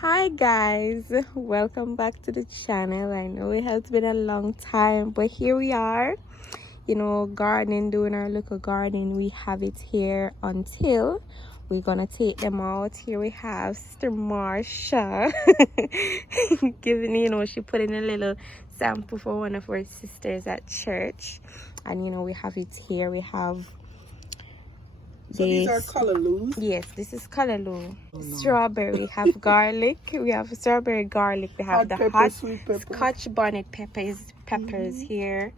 Hi guys, welcome back to the channel. I know it has been a long time, but here we are, gardening, doing our little garden. We have it here until we're gonna take them out. Here we have Sister Marsha giving, she put in a little sample for one of our sisters at church, and we have it here. We have these are collaloo. Yes, this is collaloo. Strawberry. We have garlic. We have strawberry garlic. We have hot sweet pepper, Scotch bonnet peppers here,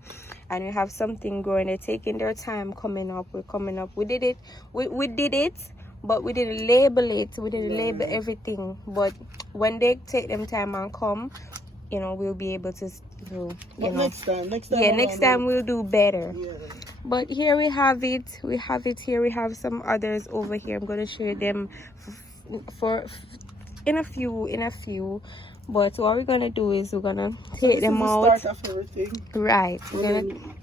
and we have something growing. They're taking their time coming up. We're coming up. We did it. We did it, but we didn't label it. We didn't label everything. But when they take them time and come, we'll be able to do. Next time we'll do better. Yeah. But here we have it. We have it here. We have some others over here. I'm going to show them in a few. But what we're going to do is we're going to take them out. Start of everything. Right.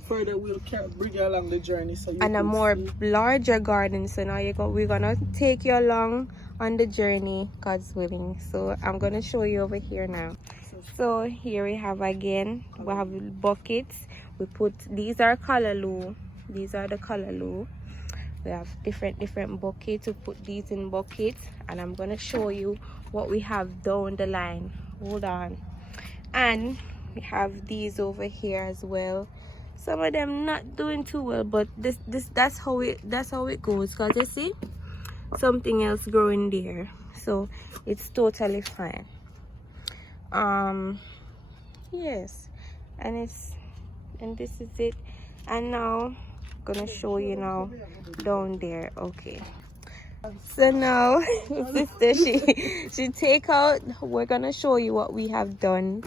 Further we'll bring you along the journey. And a more larger garden. So now we're going to take you along on the journey, God's willing. So I'm going to show you over here now. So here we have again. We have buckets. We put, these are collaloo. These are the collaloo. We have different buckets. We put these in buckets, and I'm gonna show you what we have down the line. Hold on. And we have these over here as well. Some of them not doing too well, but that's how it goes. Cause you see something else growing there, so it's totally fine. Yes, and this is it. And now I'm gonna show you now down there. Okay, so now sister, she take out, we're gonna show you what we have done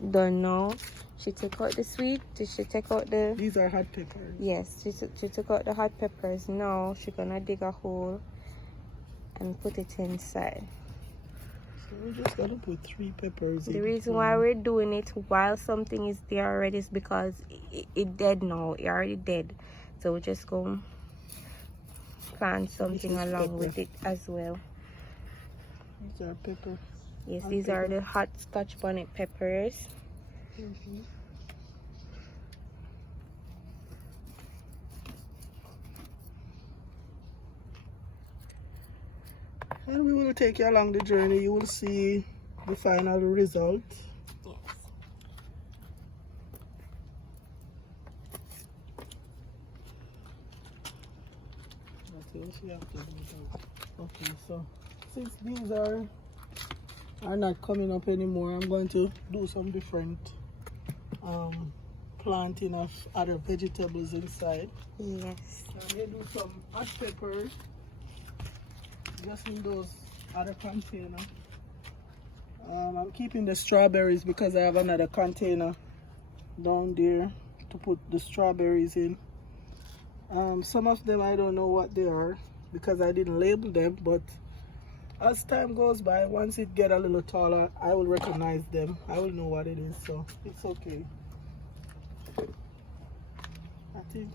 now. She took out the sweet. She take out the, these are hot peppers. Yes, she took out the hot peppers. Now she's gonna dig a hole and put it inside. We're just gonna put 3 peppers in. The reason why we're doing it while something is there already is because it dead now. It already dead. So we're just gonna plant something along with it as well. These are pepper. Yes, these are the hot Scotch bonnet peppers. And we will take you along the journey. You will see the final result. Yes. Okay, so since these are not coming up anymore, I'm going to do some different planting of other vegetables inside. Yes. I'm going to do some hot peppers just in those other containers. I'm keeping the strawberries because I have another container down there to put the strawberries in. Some of them I don't know what they are because I didn't label them, but as time goes by, once it get a little taller, I will recognize them. I will know what it is, so it's okay. I think